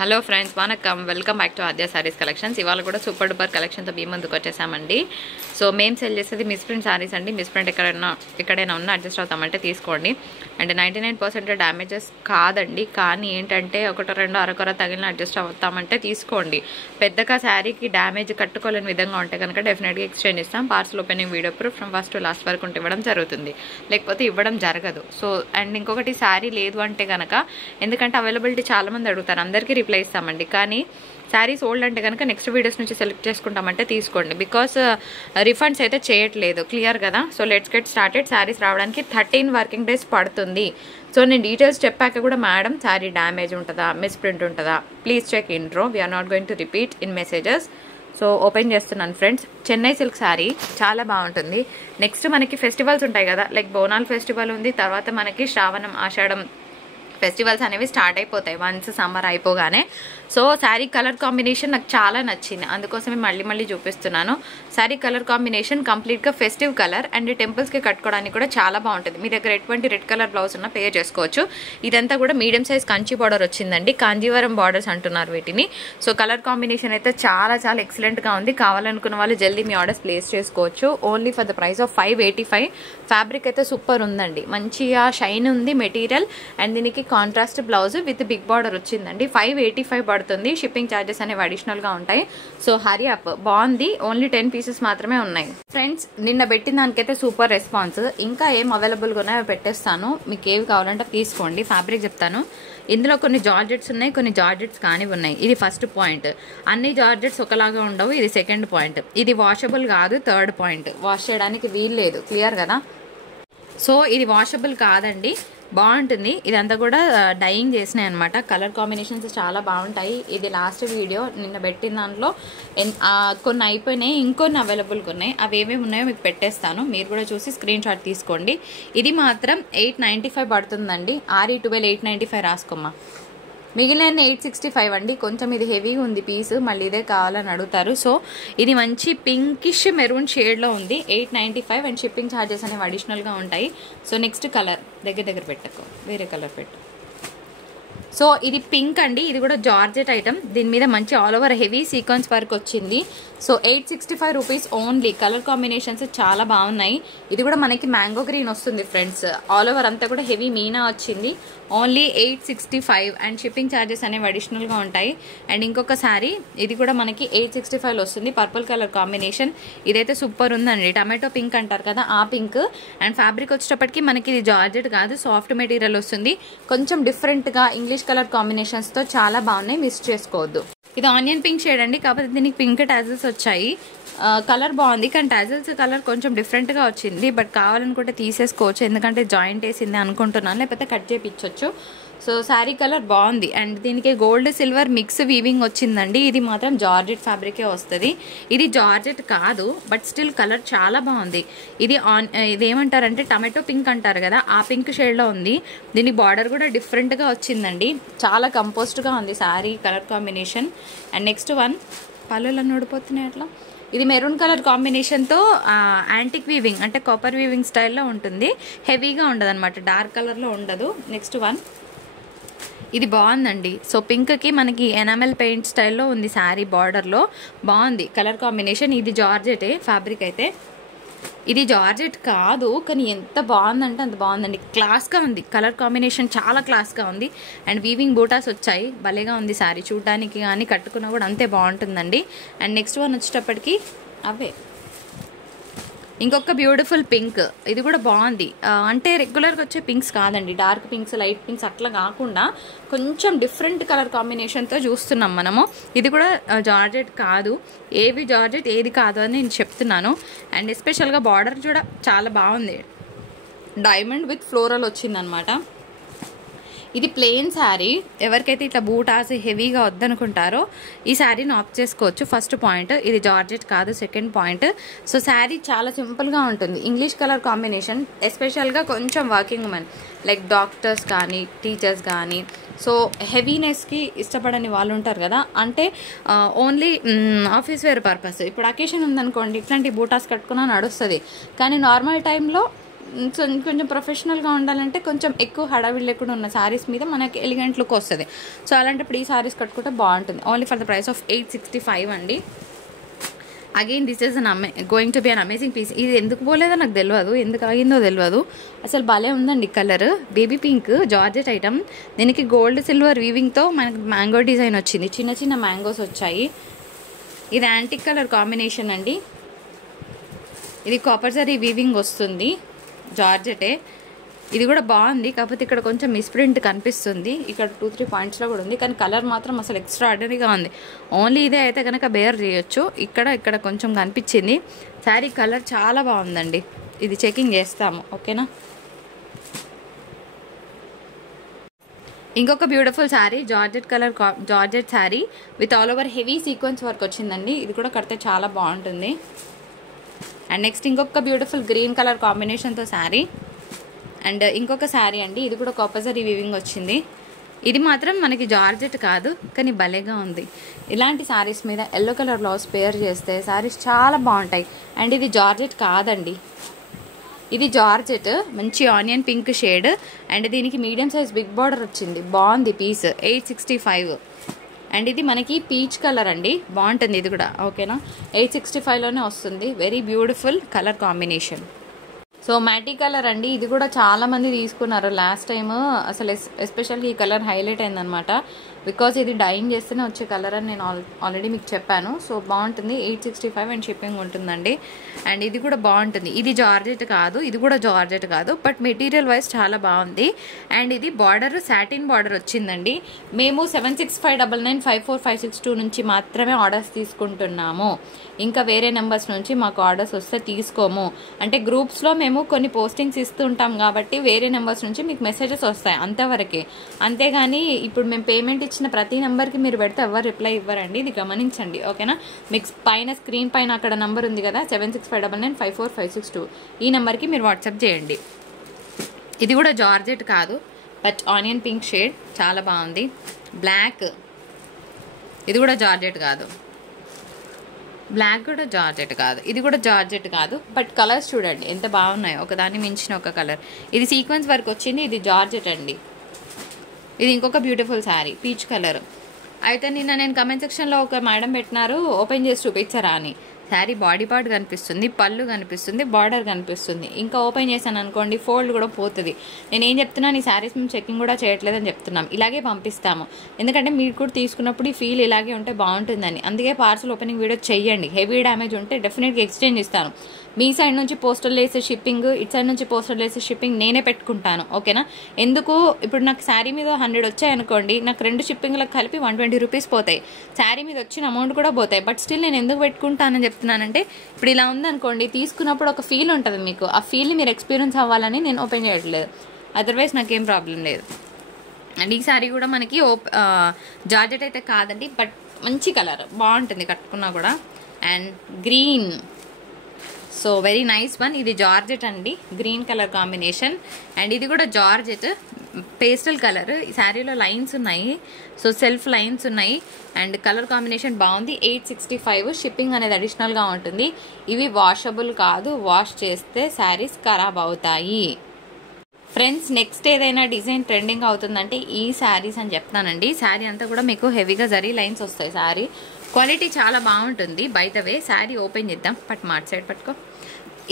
Hello friends, వనకం. Welcome back to Aadya sarees collections. ఇవాళ కూడా సూపర్ డూపర్ కలెక్షన్తో మీ ముందుకు వచ్చేసామండి. సో మేము సెల్ చేసేది మిస్ ప్రింట్ సారీస్ అండి. మిస్ ప్రింట్ ఎక్కడైనా ఉన్నా అడ్జస్ట్ అవుతామంటే తీసుకోండి. అండ్ 99% డ్యామేజెస్ కాదండి, కానీ ఏంటంటే ఒకటి రెండు అరకొర తగిలిన అడ్జస్ట్ అవుతామంటే తీసుకోండి. పెద్దగా శారీకి డ్యామేజ్ కట్టుకోలేని విధంగా ఉంటే కనుక డెఫినెట్గా ఎక్స్చేంజ్ ఇస్తాం. Parcel opening video proof from first to last వరకు ఉంటే ఇవ్వడం జరుగుతుంది, లేకపోతే ఇవ్వడం జరగదు. సో అండ్ ఇంకొకటి, శారీ లేదు అంటే కనుక, ఎందుకంటే అవైలబిలిటీ చాలా మంది అడుగుతారు, అందరికీ రిప్లై ఇస్తామండి. కానీ శారీస్ ఓల్డ్ అంటే కనుక నెక్స్ట్ వీడియోస్ నుంచి సెలెక్ట్ చేసుకుంటామంటే తీసుకోండి. బికాస్ రిఫండ్స్ అయితే చేయట్లేదు, క్లియర్ కదా. So let's get started. Sarees రావడానికి 13 వర్కింగ్ డేస్ పడుతుంది. సో నేను డీటెయిల్స్ చెప్పాక కూడా మేడం శారీ డ్యామేజ్ ఉంటుందా, మిస్ ప్రింట్ ఉంటుందా, please check intro, we're not going to repeat in messages. So open చేస్తున్నాను ఫ్రెండ్స్. చెన్నై సిల్క్ శారీ చాలా బాగుంటుంది. నెక్స్ట్ మనకి ఫెస్టివల్స్ ఉంటాయి కదా, లైక్ బోనాల్ ఫెస్టివల్ ఉంది, తర్వాత మనకి శ్రావణం ఆషాఢం ఫెస్టివల్స్ అనేవి స్టార్ట్ అయిపోతాయి వన్స్ సమ్మర్ అయిపోగానే. సో శారీ కలర్ కాంబినేషన్ నాకు చాలా నచ్చింది, అందుకోసమే మళ్ళీ చూపిస్తున్నాను. శారీ కలర్ కాంబినేషన్ కంప్లీట్గా ఫెస్టివ్ కలర్ అండ్ టెంపుల్స్కి కట్టుకోవడానికి కూడా చాలా బాగుంటుంది. మీ దగ్గర ఎటువంటి రెడ్ కలర్ బ్లౌజ్ ఉన్నా పే చేసుకోవచ్చు. ఇదంతా కూడా మీడియం సైజ్ కంచి బార్డర్ వచ్చిందండి, కాంజీవరం బార్డర్స్ అంటున్నారు వీటిని. సో కలర్ కాంబినేషన్ అయితే చాలా ఎక్సలెంట్గా ఉంది. కావాలనుకున్న వాళ్ళు జల్దీ మీ ఆర్డర్స్ ప్లేస్ చేసుకోవచ్చు. Only for the price of 585. Fabric అయితే సూపర్ ఉందండి, మంచిగా షైన్ ఉంది మెటీరియల్. అండ్ దీనికి contrast blouse with big border వచ్చిందండి. 585 పడుతుంది. షిప్పింగ్ ఛార్జెస్ అనేవి అడిషనల్గా ఉంటాయి. So hurry up. బాగుంది. ఓన్లీ 10 పీసెస్ మాత్రమే ఉన్నాయి ఫ్రెండ్స్. నిన్న పెట్టిన దానికైతే సూపర్ రెస్పాన్స్. ఇంకా ఏం అవైలబుల్గా ఉన్నాయో పెట్టేస్తాను, మీకు ఏవి కావాలంటే తీసుకోండి. ఫ్యాబ్రిక్ చెప్తాను. ఇందులో కొన్ని జార్జెట్స్ ఉన్నాయి, కొన్ని జార్జెట్స్ కానీ ఉన్నాయి. ఇది ఫస్ట్ పాయింట్. అన్ని జార్జెట్స్ ఒకలాగా ఉండవు, ఇది సెకండ్ పాయింట్. ఇది వాషబుల్ కాదు, థర్డ్ పాయింట్. వాష్ చేయడానికి వీలు లేదు, క్లియర్ కదా. సో ఇది వాషబుల్ కాదండి, బాగుంటుంది. ఇదంతా కూడా డైయింగ్ చేసినాయి అనమాట. కలర్ కాంబినేషన్స్ చాలా బాగుంటాయి. ఇది లాస్ట్ వీడియో నిన్న పెట్టిన దాంట్లో కొన్ని అయిపోయినాయి, ఇంకొన్ని అవైలబుల్గా ఉన్నాయి. అవి ఏమేమి ఉన్నాయో మీకు పెట్టేస్తాను, మీరు కూడా చూసి స్క్రీన్ షాట్ తీసుకోండి. ఇది మాత్రం 895 పడుతుందండి. RE12 895 రాసుకోమ్మా. మిగిలిన 865 అండి. కొంచెం ఇది హెవీగా ఉంది పీస్, మళ్ళీ ఇదే కావాలని అడుగుతారు. సో ఇది మంచి పింకిష్ మెరూన్ షేడ్లో ఉంది. 895 అండ్ షిప్పింగ్ ఛార్జెస్ అనేవి అడిషనల్గా ఉంటాయి. సో నెక్స్ట్ కలర్ దగ్గర పెట్టకు, వేరే కలర్ పెట్టు. సో ఇది పింక్ అండి, ఇది కూడా జార్జెట్ ఐటమ్. దీని మీద మంచి all over heavy sequence work వచ్చింది. So 865 rupees only. Colour combinations చాలా బాగున్నాయి. ఇది కూడా మనకి మ్యాంగో గ్రీన్ వస్తుంది ఫ్రెండ్స్. ఆల్ ఓవర్ అంతా కూడా హెవీ మీనా వచ్చింది. ఓన్లీ 865 అండ్ షిప్పింగ్ ఛార్జెస్ అనేవి అడిషనల్గా ఉంటాయి. అండ్ ఇంకొక శారీ, ఇది కూడా మనకి 865 వస్తుంది. Purple colour combination. ఇదైతే సూపర్ ఉందండి, టమాటో పింక్ అంటారు కదా, ఆ పింక్. అండ్ ఫ్యాబ్రిక్ వచ్చేటప్పటికి మనకి ఇది జార్జెట్ కాదు, సాఫ్ట్ మెటీరియల్ వస్తుంది. కొంచెం డిఫరెంట్గా ఇంగ్లీష్ కలర్ కాంబినేషన్స్తో చాలా బాగున్నాయి, మిస్ చేసుకోవద్దు. ఇది ఆనియన్ పింక్ షేడ్ అండి, కాకపోతే దీనికి పింక్ టాజిల్స్ వచ్చాయి. కలర్ బాగుంది, కానీ టాజిల్స్ కలర్ కొంచెం డిఫరెంట్గా వచ్చింది. బట్ కావాలనుకుంటే తీసేసుకోవచ్చు, ఎందుకంటే జాయింట్ వేసింది అనుకుంటున్నాను, లేకపోతే కట్ చేయించవచ్చు. సో శారీ కలర్ బాగుంది. అండ్ దీనికి గోల్డ్ సిల్వర్ మిక్స్ వీవింగ్ వచ్చిందండి. ఇది మాత్రం జార్జెట్ ఫ్యాబ్రికే వస్తుంది. ఇది జార్జెట్ కాదు, బట్ స్టిల్ కలర్ చాలా బాగుంది. ఇది ఏమంటారంటే టమాటో పింక్ అంటారు కదా, ఆ పింక్ షేడ్లో ఉంది. దీని బార్డర్ కూడా డిఫరెంట్గా వచ్చిందండి, చాలా కంపోస్ట్గా ఉంది saree colour combination. And next one, పళ్ళులను ఊడిపోతున్నాయి అట్లా. ఇది మెరూన్ కలర్ కాంబినేషన్తో యాంటిక్ వీవింగ్ అంటే కాపర్ వీవింగ్ స్టైల్లో ఉంటుంది. హెవీగా ఉండదు అనమాట, డార్క్ కలర్లో ఉండదు. నెక్స్ట్ వన్, ఇది బాగుందండి. సో పింక్కి మనకి ఎనామెల్ పెయింట్ స్టైల్లో ఉంది శారీ, బార్డర్లో బాగుంది కలర్ కాంబినేషన్. ఇది జార్జెటే ఫ్యాబ్రిక్ అయితే. ఇది జార్జెట్ కాదు, కానీ ఎంత బాగుందంటే అంత బాగుందండి. క్లాస్గా ఉంది, కలర్ కాంబినేషన్ చాలా క్లాస్గా ఉంది. అండ్ వీవింగ్ బూటాస్ వచ్చాయి, భలేగా ఉంది శారీ చూడడానికి, కానీ కట్టుకున్నా కూడా అంతే బాగుంటుందండి. అండ్ నెక్స్ట్ వన్ వచ్చేటప్పటికి అవే ఇంకొక బ్యూటిఫుల్ పింక్. ఇది కూడా బాగుంది, అంటే రెగ్యులర్గా వచ్చే పింక్స్ కాదండి, డార్క్ పింక్స్ లైట్ పింక్స్ అట్లా కాకుండా కొంచెం డిఫరెంట్ కలర్ కాంబినేషన్తో చూస్తున్నాం మనము. ఇది కూడా జార్జెట్ కాదు, ఏవి జార్జెట్ ఏది కాదు అని నేను చెప్తున్నాను. అండ్ ఎస్పెషల్గా బార్డర్ కూడా చాలా బాగుంది, డైమండ్ విత్ ఫ్లోరల్ వచ్చిందనమాట. ఇది ప్లెయిన్ శారీ. ఎవరికైతే ఇట్లా బూటాస్ హెవీగా వద్దనుకుంటారో ఈ శారీని ఆప్ట్ చేసుకోవచ్చు. ఫస్ట్ పాయింట్, ఇది జార్జెట్ కాదు. సెకండ్ పాయింట్, సో శారీ చాలా సింపుల్గా ఉంటుంది. ఇంగ్లీష్ కలర్ కాంబినేషన్, ఎస్పెషల్గా కొంచెం వర్కింగ్ ఉమెన్ లైక్ డాక్టర్స్ కానీ టీచర్స్ కానీ, సో హెవీనెస్కి ఇష్టపడని వాళ్ళు ఉంటారు కదా, అంటే ఓన్లీ ఆఫీస్ వేర్ పర్పస్. ఇప్పుడు అకేషన్ ఉందనుకోండి, ఇట్లాంటి బూటాస్ కట్టుకున్నా నడుస్తుంది. కానీ నార్మల్ టైంలో కొంచెం ప్రొఫెషనల్గా ఉండాలంటే కొంచెం ఎక్కువ హడావిడి లేకుండా ఉన్న శారీస్ మీద మనకి ఎలిగెంట్ లుక్ వస్తుంది. సో అలాంటప్పుడు ఈ శారీస్ కట్టుకుంటే బాగుంటుంది. Only for the price of 865 అండి. Again this is going to be an amazing piece. ఇది ఎందుకు పోలేదో నాకు తెలియదు, ఎందుకు ఆగిందో తెలియదు. అసలు భలే ఉందండి colour. Baby pink georgette item. దీనికి గోల్డ్ సిల్వర్ వీవింగ్తో మనకి మ్యాంగో డిజైన్ వచ్చింది. చిన్న చిన్న మ్యాంగోస్ వచ్చాయి. ఇది యాంటిక్ కలర్ కాంబినేషన్ అండి. ఇది కాపర్ జరీ వీవింగ్ వస్తుంది, జార్జెటే. ఇది కూడా బాగుంది, కాకపోతే ఇక్కడ కొంచెం మిస్ప్రింట్ కనిపిస్తుంది. ఇక్కడ 2-3 పాయింట్స్లో కూడా ఉంది, కానీ కలర్ మాత్రం అసలు ఎక్స్ట్రా ఆర్డినరీగా ఉంది. ఓన్లీ ఇదే అయితే కనుక బేర్ చేయొచ్చు. ఇక్కడ కొంచెం కనిపించింది. శారీ కలర్ చాలా బాగుందండి. ఇది చెకింగ్ చేస్తాము, ఓకేనా. ఇంకొక beautiful sari, georgette colour georgette sari with all over heavy sequence work వచ్చిందండి. ఇది కూడా కడితే చాలా బాగుంటుంది. అండ్ నెక్స్ట్ ఇంకొక బ్యూటిఫుల్ గ్రీన్ కలర్ కాంబినేషన్తో శారీ. అండ్ ఇంకొక శారీ అండి, ఇది కూడా కాపర్ జరీ వీవింగ్ వచ్చింది. ఇది మాత్రం మనకి జార్జెట్ కాదు, కానీ భలేగా ఉంది. ఇలాంటి శారీస్ మీద ఎల్లో కలర్ బ్లౌజ్ పేర్ చేస్తే శారీస్ చాలా బాగుంటాయి. అండ్ ఇది జార్జెట్ కాదండి, ఇది జార్జెట్, మంచి ఆనియన్ పింక్ షేడ్. అండ్ దీనికి మీడియం సైజ్ బిగ్ బార్డర్ వచ్చింది. బాగుంది పీస్. 865. అండ్ ఇది మనకి పీచ్ కలర్ అండి, బాగుంటుంది ఇది కూడా, ఓకేనా. 865లోనే వస్తుంది. Very beautiful colour combination. So matte colour అండి. ఇది కూడా చాలా మంది తీసుకున్నారు లాస్ట్ టైమ్. అసలు ఎస్పెషల్లీ ఈ కలర్ హైలైట్ అయిందనమాట. బికాజ్ ఇది డైయింగ్ చేస్తేనే వచ్చే కలర్ అని నేను ఆల్రెడీ మీకు చెప్పాను. సో బాగుంటుంది. 865 అండ్ షిప్పింగ్ ఉంటుందండి. అండ్ ఇది కూడా బాగుంటుంది. ఇది జార్జెట్ కాదు, ఇది కూడా జార్జెట్ కాదు, బట్ మెటీరియల్ వైజ్ చాలా బాగుంది. అండ్ ఇది బార్డర్ సాటిన్ బార్డర్ వచ్చిందండి. మేము 7659954562 నుంచి మాత్రమే ఆర్డర్స్ తీసుకుంటున్నాము. ఇంకా వేరే నెంబర్స్ నుంచి మాకు ఆర్డర్స్ వస్తే తీసుకోము. అంటే గ్రూప్స్లో మేము కొన్ని పోస్టింగ్స్ ఇస్తూ ఉంటాం కాబట్టి వేరే నెంబర్స్ నుంచి మీకు మెసేజెస్ వస్తాయి అంతవరకే. అంతేగాని ఇప్పుడు మేము పేమెంట్ ఇచ్చిన ప్రతి నెంబర్కి మీరు పెడితే ఎవరు రిప్లై ఇవ్వరండి. ఇది గమనించండి, ఓకేనా. మీకు పైన స్క్రీన్ పైన అక్కడ నెంబర్ ఉంది కదా, 7659954562. ఈ నెంబర్కి మీరు వాట్సాప్ చేయండి. ఇది కూడా జార్జెట్ కాదు, బట్ ఆనియన్ పింక్ షేడ్ చాలా బాగుంది. బ్లాక్, ఇది కూడా జార్జెట్ కాదు. బ్లాక్ కూడా జార్జెట్ కాదు, ఇది కూడా జార్జెట్ కాదు, బట్ కలర్స్ చూడండి ఎంత బాగున్నాయో, ఒకదాన్ని మించిన ఒక కలర్. ఇది సీక్వెన్స్ వర్క్ వచ్చింది. ఇది జార్జెట్ అండి. ఇది ఇంకొక బ్యూటిఫుల్ శారీ, పీచ్ కలర్. అయితే నిన్న నేను కమెంట్ సెక్షన్లో ఒక మేడం పెట్టినారు, ఓపెన్ చేసి చూపించరా అని. శారీ బాడీ పార్ట్ కనిపిస్తుంది, పళ్ళు కనిపిస్తుంది, బార్డర్ కనిపిస్తుంది. ఇంకా ఓపెన్ చేశాను అనుకోండి ఫోల్డ్ కూడా పోతుంది. నేను ఏం చెప్తున్నాను, ఈ శారీస్ మేము చెకింగ్ కూడా చేయట్లేదని చెప్తున్నాం. ఇలాగే పంపిస్తాము, ఎందుకంటే మీరు కూడా తీసుకున్నప్పుడు ఈ ఫీల్ ఇలాగే ఉంటే బాగుంటుందని. అందుకే పార్సల్ ఓపెనింగ్ వీడియో చెయ్యండి. హెవీ డ్యామేజ్ ఉంటే డెఫినెట్గా ఎక్స్చేంజ్ ఇస్తాను. మీ సైడ్ నుంచి పోస్టల్ వేసే షిప్పింగ్, ఇటు సైడ్ నుంచి పోస్టల్ వేసే షిప్పింగ్ నేనే పెట్టుకుంటాను, ఓకేనా. ఎందుకు, ఇప్పుడు నాకు శారీ మీద 100 వచ్చాయనుకోండి, నాకు 2 షిప్పింగ్లకు కలిపి 120 రూపీస్ పోతాయి. శారీ మీద వచ్చిన అమౌంట్ కూడా పోతాయి. బట్ స్టిల్ నేను ఎందుకు పెట్టుకుంటానని చెప్తున్నానంటే, ఇప్పుడు ఇలా ఉందనుకోండి, తీసుకున్నప్పుడు ఒక ఫీల్ ఉంటుంది మీకు. ఆ ఫీల్ని మీరు ఎక్స్పీరియన్స్ అవ్వాలని నేను ఓపెన్ చేయట్లేదు. అదర్వైజ్ నాకేం ప్రాబ్లం లేదు. అండ్ ఈ శారీ కూడా మనకి జార్జెట్ అయితే కాదండి, బట్ మంచి కలర్, బాగుంటుంది కట్టుకున్నా కూడా. And green, so very nice one. ఇది జార్జెట్ అండి, గ్రీన్ కలర్ కాంబినేషన్. అండ్ ఇది కూడా జార్జెట్, పేస్టల్ కలర్. ఈ శారీలో లైన్స్ ఉన్నాయి, సో సెల్ఫ్ లైన్స్ ఉన్నాయి. అండ్ కలర్ కాంబినేషన్ బాగుంది. 865. షిప్పింగ్ అనేది అడిషనల్గా ఉంటుంది. ఇవి వాషబుల్ కాదు, వాష్ చేస్తే శారీస్ ఖరాబ్ అవుతాయి. ఫ్రెండ్స్, నెక్స్ట్ ఏదైనా డిజైన్ ట్రెండింగ్ అవుతుందంటే ఈ శారీస్ అని చెప్తానండి. శారీ అంతా కూడా మీకు హెవీగా జరీ లైన్స్ వస్తాయి. శారీ క్వాలిటీ చాలా బాగుంటుంది. By the way sari open చేద్దాం, బట్ మార్ట్ సైడ్ పట్టుకో.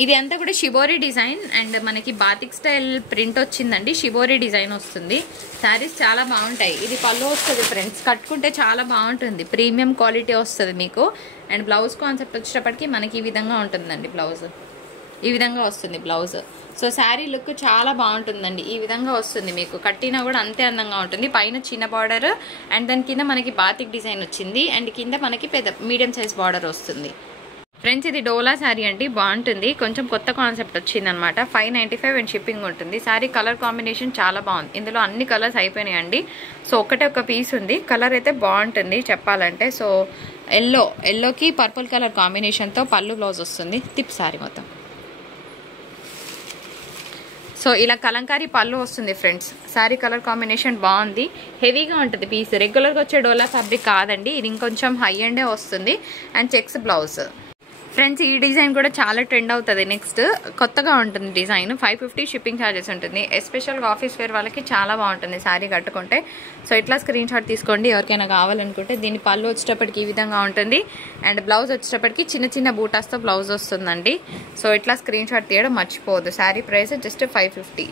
ఇది అంతా కూడా షిబోరి డిజైన్ అండ్ మనకి బాతిక్ స్టైల్ ప్రింట్ వచ్చిందండి. షిబోరి డిజైన్ వస్తుంది. శారీస్ చాలా బాగుంటాయి. ఇది పళ్ళు వస్తుంది ఫ్రెండ్స్, కట్టుకుంటే చాలా బాగుంటుంది. ప్రీమియం క్వాలిటీ వస్తుంది మీకు. అండ్ బ్లౌజ్ కాన్సెప్ట్ వచ్చేటప్పటికి మనకి ఈ విధంగా ఉంటుందండి. బ్లౌజ్ ఈ విధంగా వస్తుంది బ్లౌజ్. సో శారీ లుక్ చాలా బాగుంటుందండి. ఈ విధంగా వస్తుంది మీకు, కట్టినా కూడా అంతే అందంగా ఉంటుంది. పైన చిన్న బార్డర్ అండ్ దాని కింద మనకి బాతిక్ డిజైన్ వచ్చింది. అండ్ కింద మనకి పెద్ద మీడియం సైజ్ బార్డర్ వస్తుంది. ఫ్రెండ్స్, ఇది డోలా శారీ అండి, బాగుంటుంది. కొంచెం కొత్త కాన్సెప్ట్ వచ్చింది అనమాట. 595 అండ్ షిప్పింగ్ ఉంటుంది. శారీ కలర్ కాంబినేషన్ చాలా బాగుంది. ఇందులో అన్ని కలర్స్ అయిపోయినాయండి. సో ఒకటే ఒక పీస్ ఉంది. కలర్ అయితే బాగుంటుంది చెప్పాలంటే. సో ఎల్లోకి పర్పుల్ కలర్ కాంబినేషన్తో పళ్ళు బ్లౌజ్ వస్తుంది. టిప్ శారీ మొత్తం. సో ఇలా కలంకారీ పళ్ళు వస్తుంది ఫ్రెండ్స్. శారీ కలర్ కాంబినేషన్ బాగుంది, హెవీగా ఉంటుంది పీస్. రెగ్యులర్గా వచ్చే డోలా ఫ్యాబ్రిక్ కాదండి, ఇది ఇంకొంచెం హై అండే వస్తుంది. And checks blouse. ఫ్రెండ్స్ ఈ డిజైన్ కూడా చాలా ట్రెండ్ అవుతుంది. నెక్స్ట్ కొత్తగా ఉంటుంది డిజైన్. 550 షిప్పింగ్ ఛార్జెస్ ఉంటుంది. ఎస్పెషల్గా ఆఫీస్ వేర్ వాళ్ళకి చాలా బాగుంటుంది శారీ కట్టుకుంటే. సో ఇట్లా స్క్రీన్ షాట్ తీసుకోండి ఎవరికైనా కావాలనుకుంటే. దీని పళ్ళు వచ్చేటప్పటికి ఈ విధంగా ఉంటుంది అండ్ బ్లౌజ్ వచ్చేటప్పటికి చిన్న చిన్న బూటాస్తో బ్లౌజ్ వస్తుందండి. సో ఇట్లా స్క్రీన్ షాట్ తీయడం మర్చిపోవద్దు. Sari price just 550.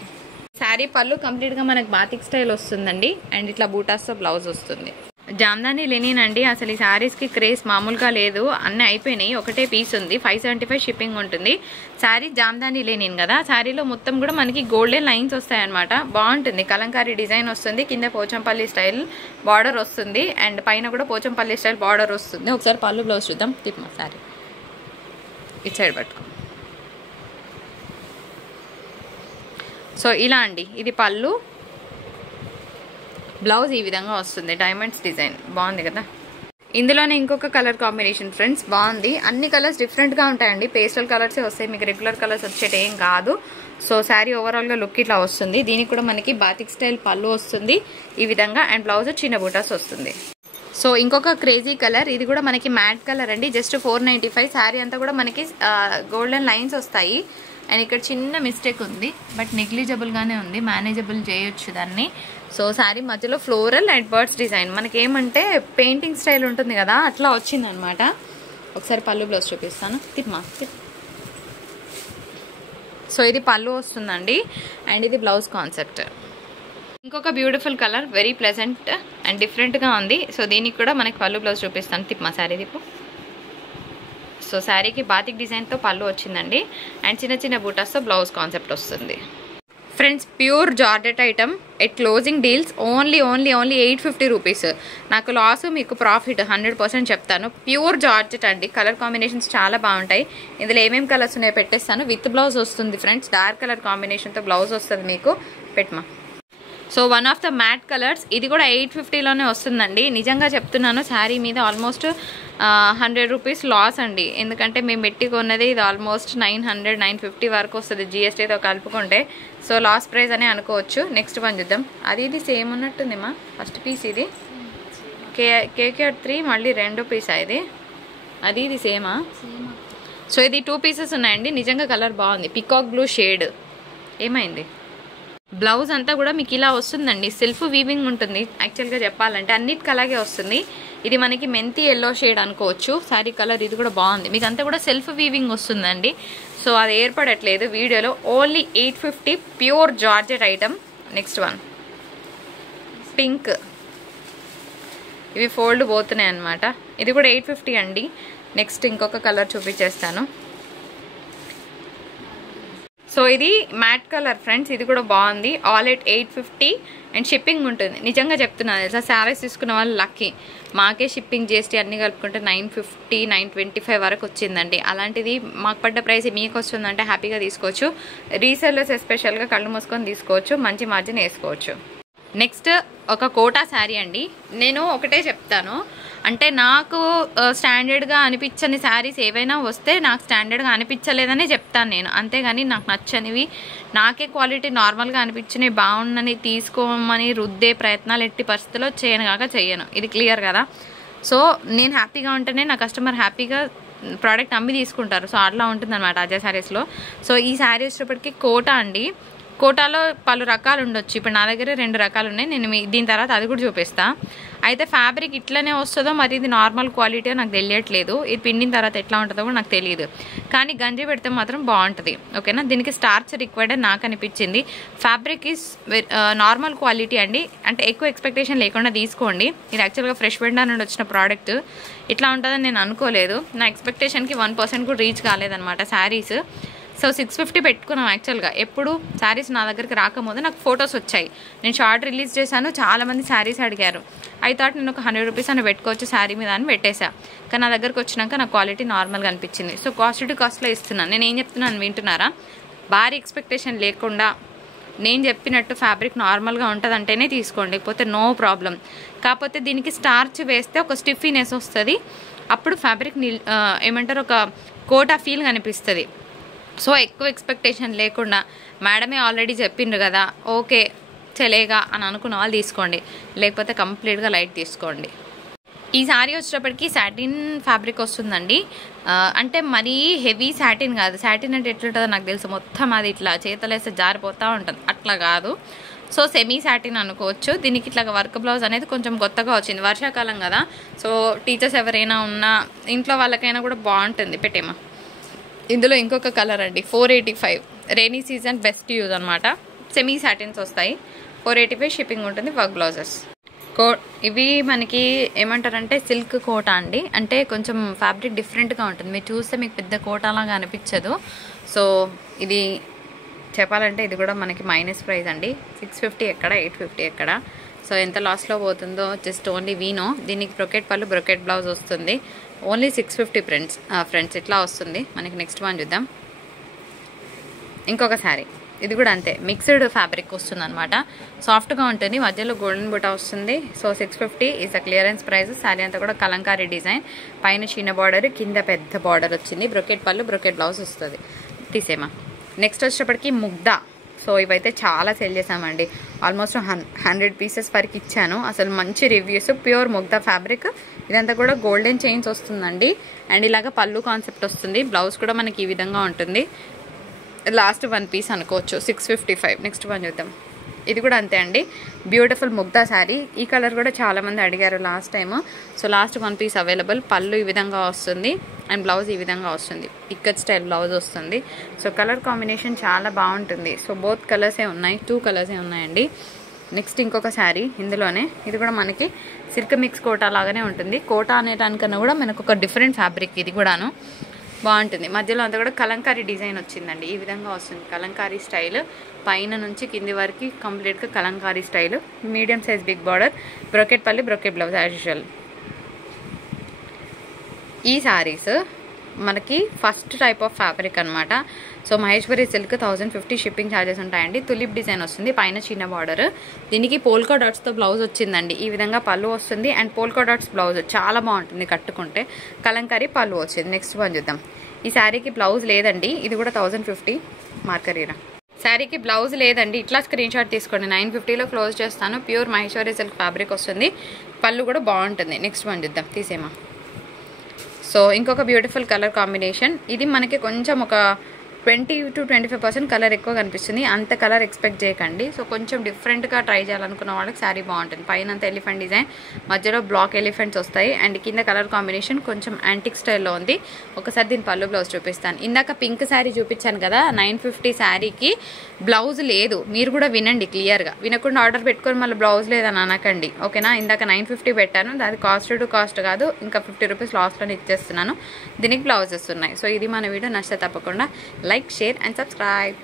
శారీ పళ్ళు కంప్లీట్గా మనకు బాతిక్ స్టైల్ వస్తుందండి అండ్ ఇట్లా బూటాస్తో బ్లౌజ్ వస్తుంది. జామ్దాని లెనిన్ అండి. అసలు ఈ శారీస్కి క్రేజ్ మామూలుగా లేదు. అన్నీ అయిపోయినాయి, ఒకటే పీస్ ఉంది. 575 షిప్పింగ్ ఉంటుంది. శారీ జామ్దాని లెనిన్ కదా, శారీలో మొత్తం కూడా మనకి గోల్డెన్ లైన్స్ వస్తాయన్నమాట. బాగుంటుంది. కలంకారీ డిజైన్ వస్తుంది, కింద పోచంపల్లి స్టైల్ బార్డర్ వస్తుంది అండ్ పైన కూడా పోచంపల్లి స్టైల్ బార్డర్ వస్తుంది. ఒకసారి పళ్ళు బ్లౌజ్ చూద్దాం. తిప్పమా శారీ ఇటు సైడ్ పట్టుకో. సో ఇలా అండి, ఇది పళ్ళు, బ్లౌజ్ ఈ విధంగా వస్తుంది. డైమండ్స్ డిజైన్ బాగుంది కదా. ఇందులోనే ఇంకొక కలర్ కాంబినేషన్ ఫ్రెండ్స్ బాగుంది. అన్ని కలర్స్ డిఫరెంట్గా ఉంటాయండి. పేస్టల్ కలర్సే వస్తాయి, మీకు రెగ్యులర్ కలర్స్ వచ్చేటి ఏం కాదు. సో శారీ ఓవరాల్గా లుక్ ఇట్లా వస్తుంది. దీనికి కూడా మనకి బాతిక్ స్టైల్ పళ్ళు వస్తుంది ఈ విధంగా అండ్ బ్లౌజ్ చిన్న బూటాస్ వస్తుంది. సో ఇంకొక క్రేజీ కలర్, ఇది కూడా మనకి మ్యాట్ కలర్ అండి. జస్ట్ 495. శారీ అంతా కూడా మనకి గోల్డెన్ లైన్స్ వస్తాయి అండ్ ఇక్కడ చిన్న మిస్టేక్ ఉంది బట్ నెగ్లిజబుల్గానే ఉంది, మేనేజబుల్ చేయొచ్చు దాన్ని. సో శారీ మధ్యలో ఫ్లోరల్ అండ్ బర్డ్స్ డిజైన్ మనకి ఏమంటే పెయింటింగ్ స్టైల్ ఉంటుంది కదా, అట్లా వచ్చిందనమాట. ఒకసారి పళ్ళు బ్లౌజ్ చూపిస్తాను. తిమ్మా. సో ఇది పళ్ళు వస్తుందండి అండ్ ఇది బ్లౌజ్ కాన్సెప్ట్. ఇంకొక beautiful colour, very pleasant and డిఫరెంట్గా ఉంది. సో దీనికి కూడా మనకి పళ్ళు బ్లౌజ్ చూపిస్తాను. తిమ్మా శారీ తిప్పు. సో శారీకి బాతిక్ డిజైన్తో పళ్ళు వచ్చిందండి అండ్ చిన్న చిన్న బూటాస్తో బ్లౌజ్ కాన్సెప్ట్ వస్తుంది. Friends pure georgette item at closing deals only 850 rupees. నాకు లాస్ మీకు ప్రాఫిట్ 100% చెప్తాను. ప్యూర్ జార్జెట్ అండి. కలర్ కాంబినేషన్స్ చాలా బాగుంటాయి. ఇందులో ఏమేమి కలర్స్ ఉన్నాయో పెట్టేస్తాను. విత్ బ్లౌజ్ వస్తుంది ఫ్రెండ్స్. డార్క్ కలర్ కాంబినేషన్తో బ్లౌజ్ వస్తుంది మీకు. పెట్టమా. So one of the matte colours, ఇది కూడా 850లోనే వస్తుందండి. నిజంగా చెప్తున్నాను, శారీ మీద ఆల్మోస్ట్ 100 రూపీస్ లాస్ అండి. ఎందుకంటే మేము పెట్టి కొన్నది ఇది ఆల్మోస్ట్ 900-950 వరకు వస్తుంది జిఎస్టీతో కలుపుకుంటే. సో లాస్ ప్రైస్ అనే అనుకోవచ్చు. నెక్స్ట్ వన్ చూద్దాం. అది ఇది సేమ్ ఉన్నట్టుంది మా ఫస్ట్ పీస్. ఇది KK3 మళ్ళీ 2 పీస్ ఇది. అది ఇది సేమా? సో ఇది 2 పీసెస్ ఉన్నాయండి. నిజంగా కలర్ బాగుంది. Peacock blue shade. ఏమైంది? బ్లౌజ్ అంతా కూడా మీకు ఇలా వస్తుందండి. సెల్ఫ్ వీవింగ్ ఉంటుంది యాక్చువల్గా చెప్పాలంటే, అన్నిటికి అలాగే వస్తుంది. ఇది మనకి మెంతి ఎల్లో షేడ్ అనుకోవచ్చు శారీ కలర్. ఇది కూడా బాగుంది. మీకు అంతా కూడా సెల్ఫ్ వీవింగ్ వస్తుందండి. సో అది ఏర్పడట్లేదు వీడియోలో. Only 850 pure georgette item. Next one pink. ఇవి ఫోల్డ్ పోతున్నాయి అన్నమాట. ఇది కూడా 850 అండి. నెక్స్ట్ ఇంకొక కలర్ చూపించేస్తాను. సో ఇది మ్యాట్ కలర్ ఫ్రెండ్స్. ఇది కూడా బాగుంది. ఆల్ ఎట్ 850 అండ్ షిప్పింగ్ ఉంటుంది. నిజంగా చెప్తున్నాను తెలుసా, శారీస్ తీసుకున్న వాళ్ళు లక్కీ. మాకే షిప్పింగ్ జిఎస్టీ అన్నీ కలుపుకుంటే 950-925 వరకు వచ్చిందండి. అలాంటిది మాకు పడ్డ ప్రైస్ మీకు వస్తుందంటే హ్యాపీగా తీసుకోవచ్చు. రీసెల్లర్స్ ఎస్పెషల్గా కళ్ళు మూసుకొని తీసుకోవచ్చు, మంచి మార్జిన్ వేసుకోవచ్చు. నెక్స్ట్ ఒక కోటా శారీ అండి. నేను ఒకటే చెప్తాను, అంటే నాకు స్టాండర్డ్గా అనిపించని శారీస్ ఏవైనా వస్తే నాకు స్టాండర్డ్గా అనిపించలేదనే చెప్తాను నేను. అంతేగాని నాకు నచ్చనివి, నాకే క్వాలిటీ నార్మల్గా అనిపించినవి బాగుందని తీసుకోమని రుద్దే ప్రయత్నాలు ఎట్టి పరిస్థితుల్లో చేయను. ఇది క్లియర్ కదా. సో నేను హ్యాపీగా ఉంటేనే నా కస్టమర్ హ్యాపీగా ప్రోడక్ట్ అమ్మి తీసుకుంటారు. సో అట్లా ఉంటుందన్నమాట అజయ్ శారీస్లో. సో ఈ శారీ వచ్చేటప్పటికి కోటా అండి. కోటాలో పలు రకాలు ఉండొచ్చు. ఇప్పుడు నా దగ్గర 2 రకాలు ఉన్నాయి. నేను దీని తర్వాత అది కూడా చూపిస్తా. అయితే ఫ్యాబ్రిక్ ఇట్లనే వస్తుందో మరి ఇది నార్మల్ క్వాలిటీ నాకు తెలియట్లేదు. ఇది పిండిన తర్వాత ఎట్లా ఉంటుందో కూడా నాకు తెలియదు. కానీ గంజి పెడితే మాత్రం బాగుంటుంది. ఓకేనా. దీనికి స్టార్చ్ రిక్వైర్డ్ నాకు అనిపించింది. ఫ్యాబ్రిక్ ఈజ్ నార్మల్ క్వాలిటీ అండి. అంటే ఎక్కువ ఎక్స్పెక్టేషన్ లేకుండా తీసుకోండి. ఇది యాక్చువల్గా ఫ్రెష్ వెండర్ నుండి వచ్చిన ప్రోడక్ట్. ఇట్లా ఉంటుందని నేను అనుకోలేదు. నా ఎక్స్పెక్టేషన్కి 1% కూడా రీచ్ కాలేదన్నమాట శారీస్. సో 650 పెట్టుకున్నాం యాక్చువల్గా. ఎప్పుడు శారీస్ నా దగ్గరికి రాకముందు నాకు ఫొటోస్ వచ్చాయి. నేను షార్ట్ రిలీజ్ చేశాను, చాలామంది శారీస్ అడిగారు. ఐ థాట్ నేను ఒక 100 రూపీస్ అని పెట్టుకోవచ్చు శారీ మీద అని పెట్టేశా. కానీ నా దగ్గరకు వచ్చినాక నా క్వాలిటీ నార్మల్గా అనిపించింది. సో కాస్ట్ టు కాస్ట్లో ఇస్తున్నాను. నేను ఏం చెప్తున్నాను వింటున్నారా? భారీ ఎక్స్పెక్టేషన్ లేకుండా నేను చెప్పినట్టు ఫ్యాబ్రిక్ నార్మల్గా ఉంటుందంటేనే తీసుకోండి, లేకపోతే నో ప్రాబ్లం. కాకపోతే దీనికి స్టార్చ్ వేస్తే ఒక స్టిఫీనెస్ వస్తుంది. అప్పుడు ఫ్యాబ్రిక్ ఏమంటారు, ఒక కోటా ఫీల్ కనిపిస్తుంది. సో ఎక్కువ ఎక్స్పెక్టేషన్ లేకుండా మేడమే ఆల్రెడీ చెప్పిండ్రు కదా, ఓకే చలేగా అని అనుకున్న వాళ్ళు తీసుకోండి, లేకపోతే కంప్లీట్గా లైట్ తీసుకోండి. ఈ శారీ వచ్చేటప్పటికి సాటిన్ ఫ్యాబ్రిక్ వస్తుందండి. అంటే మరీ హెవీ సాటిన్ కాదు. సాటిన్ అంటే ఎట్లుంటుందో నాకు తెలుసు, మొత్తం అది ఇట్లా చేతలేస్తే జారిపోతూ ఉంటుంది, అట్లా కాదు. సో సెమీ సాటిన్ అనుకోవచ్చు. దీనికి ఇట్లా వర్క్ బ్లౌజ్ అనేది కొంచెం కొత్తగా వచ్చింది, వర్షాకాలం కదా. సో టీచర్స్ ఎవరైనా ఉన్నా ఇంట్లో వాళ్ళకైనా కూడా బాగుంటుంది. పెట్టేమా. ఇందులో ఇంకొక కలర్ అండి, 485. రెయినీ సీజన్ బెస్ట్ యూజ్ అనమాట. సెమీ సాటిన్స్ వస్తాయి, 485 షిప్పింగ్ ఉంటుంది. వర్క్ బ్లౌజెస్ ఇవి మనకి ఏమంటారంటే సిల్క్ కోట అండి. అంటే కొంచెం ఫ్యాబ్రిక్ డిఫరెంట్గా ఉంటుంది, మీరు చూస్తే మీకు పెద్ద కోటాలాగా అనిపించదు. సో ఇది చెప్పాలంటే ఇది కూడా మనకి మైనస్ ప్రైస్ అండి. 650 ఎక్కడ, 850 ఎక్కడ. సో ఎంత లాస్లో పోతుందో జస్ట్ ఓన్లీ వీనో. దీనికి బ్రొకెట్ పళ్ళు, బ్రొకెట్ బ్లౌజ్ వస్తుంది. ఓన్లీ 650 ఫ్రెండ్స్ ఇట్లా వస్తుంది మనకి. నెక్స్ట్ వన్ చూద్దాం. ఇంకొక శారీ, ఇది కూడా అంతే, మిక్స్డ్ ఫ్యాబ్రిక్ వస్తుంది అనమాట. సాఫ్ట్గా ఉంటుంది, మధ్యలో గోల్డెన్ బుటా వస్తుంది. So 650 is the clearance price. Sari అంతా కూడా కలంకారీ డిజైన్, పైన చిన్న బార్డర్, కింద పెద్ద బార్డర్ వచ్చింది. బ్రొకెట్ పళ్ళు, బ్రొకెట్ బ్లౌజ్ వస్తుంది. తీసేమా. నెక్స్ట్ వచ్చేటప్పటికి ముగ్ధా. సో ఇవైతే చాలా సెల్ చేసామండి, ఆల్మోస్ట్ 100 పీసెస్ వరకు ఇచ్చాను. అసలు మంచి రివ్యూస్. ప్యూర్ ముగ్ధా ఫ్యాబ్రిక్. ఇదంతా కూడా గోల్డెన్ చైన్స్ వస్తుందండి. అండ్ ఇలాగ పళ్ళు కాన్సెప్ట్ వస్తుంది. బ్లౌజ్ కూడా మనకి ఈ విధంగా ఉంటుంది. లాస్ట్ 1 పీస్ అనుకోవచ్చు, 655. నెక్స్ట్ వన్ చూద్దాం. ఇది కూడా అంతే అండి, బ్యూటిఫుల్ ముగ్ధా శారీ. ఈ కలర్ కూడా చాలామంది అడిగారు last time. So last 1 piece available. పళ్ళు ఈ విధంగా వస్తుంది అండ్ బ్లౌజ్ ఈ విధంగా వస్తుంది. ఇక్కత్ స్టైల్ బ్లౌజ్ వస్తుంది. సో కలర్ కాంబినేషన్ చాలా బాగుంటుంది. సో బోత్ కలర్సే ఉన్నాయి, 2 కలర్సే ఉన్నాయండి. నెక్స్ట్ ఇంకొక శారీ ఇందులోనే. ఇది కూడా మనకి సిల్క్ మిక్స్ కోటా లాగానే ఉంటుంది. కోటా అనేదానికన్నా కూడా మనకు ఒక డిఫరెంట్ ఫ్యాబ్రిక్ ఇది కూడాను. బాగుంటుంది. మధ్యలో అంతా కూడా కలంకారీ డిజైన్ వచ్చిందండి, ఈ విధంగా వస్తుంది. కలంకారీ స్టైల్, పైన నుంచి కింది వరకు కంప్లీట్గా Kalamkari style. Medium size big border, brocade పల్లి, బ్రొకెట్ బ్లౌజ్ యాజ్ యూజువల్. ఈ శారీస్ మనకి ఫస్ట్ టైప్ ఆఫ్ ఫ్యాబ్రిక్ అనమాట. So Maheshwari silk 1050 shipping charges ఉంటాయండి. తులిప్ డిజైన్ వస్తుంది, పైన చిన్న బార్డర్. దీనికి పోల్కా డాట్స్తో బ్లౌజ్ వచ్చిందండి. ఈ విధంగా పళ్ళు వస్తుంది అండ్ పోల్కా డాట్స్ బ్లౌజ్ చాలా బాగుంటుంది కట్టుకుంటే. కలంకారీ పళ్ళు వచ్చింది. నెక్స్ట్ వన్ చూద్దాం. ఈ శారీకి బ్లౌజ్ లేదండి, ఇది కూడా 1050. మార్కరీరా. శారీకి బ్లౌజ్ లేదండి, ఇట్లా స్క్రీన్ షాట్ తీసుకోండి. 950లో క్లోజ్ చేస్తాను. ప్యూర్ మహేశ్వరి సిల్క్ ఫ్యాబ్రిక్ వస్తుంది. పళ్ళు కూడా బాగుంటుంది. నెక్స్ట్ వన్ చూద్దాం. తీసేమా. సో ఇంకొక బ్యూటిఫుల్ కలర్ కాంబినేషన్. ఇది మనకి కొంచెం ఒక 20 to 25% కలర్ ఎక్కువ కనిపిస్తుంది. అంత కలర్ ఎక్స్పెక్ట్ చేయకండి. సో కొంచెం డిఫరెంట్గా ట్రై చేయాలనుకున్న వాళ్ళకి శారీ బాగుంటుంది. పైన అంతా ఎలిఫెంట్ డిజైన్, మధ్యలో బ్లాక్ ఎలిఫెంట్స్ వస్తాయి అండ్ కింద కలర్ కాంబినేషన్ కొంచెం యాంటిక్ స్టైల్లో ఉంది. ఒకసారి దీని పళ్ళు బ్లౌజ్ చూపిస్తాను. ఇందాక పింక్ శారీ చూపించాను కదా, 950 శారీకి బ్లౌజ్ లేదు. మీరు కూడా వినండి క్లియర్గా, వినకుండా ఆర్డర్ పెట్టుకొని మళ్ళీ బ్లౌజ్ లేదని అనకండి, ఓకేనా. ఇందాక 950 పెట్టాను, దాని కాస్ట్ టు కాస్ట్ కాదు, ఇంకా 50 రూపీస్ లాస్ట్లో ఇచ్చేస్తున్నాను. దీనికి బ్లౌజెస్ ఉన్నాయి. సో ఇది మన వీడియో. నచ్చితే తప్పకుండా లైక్, share and subscribe.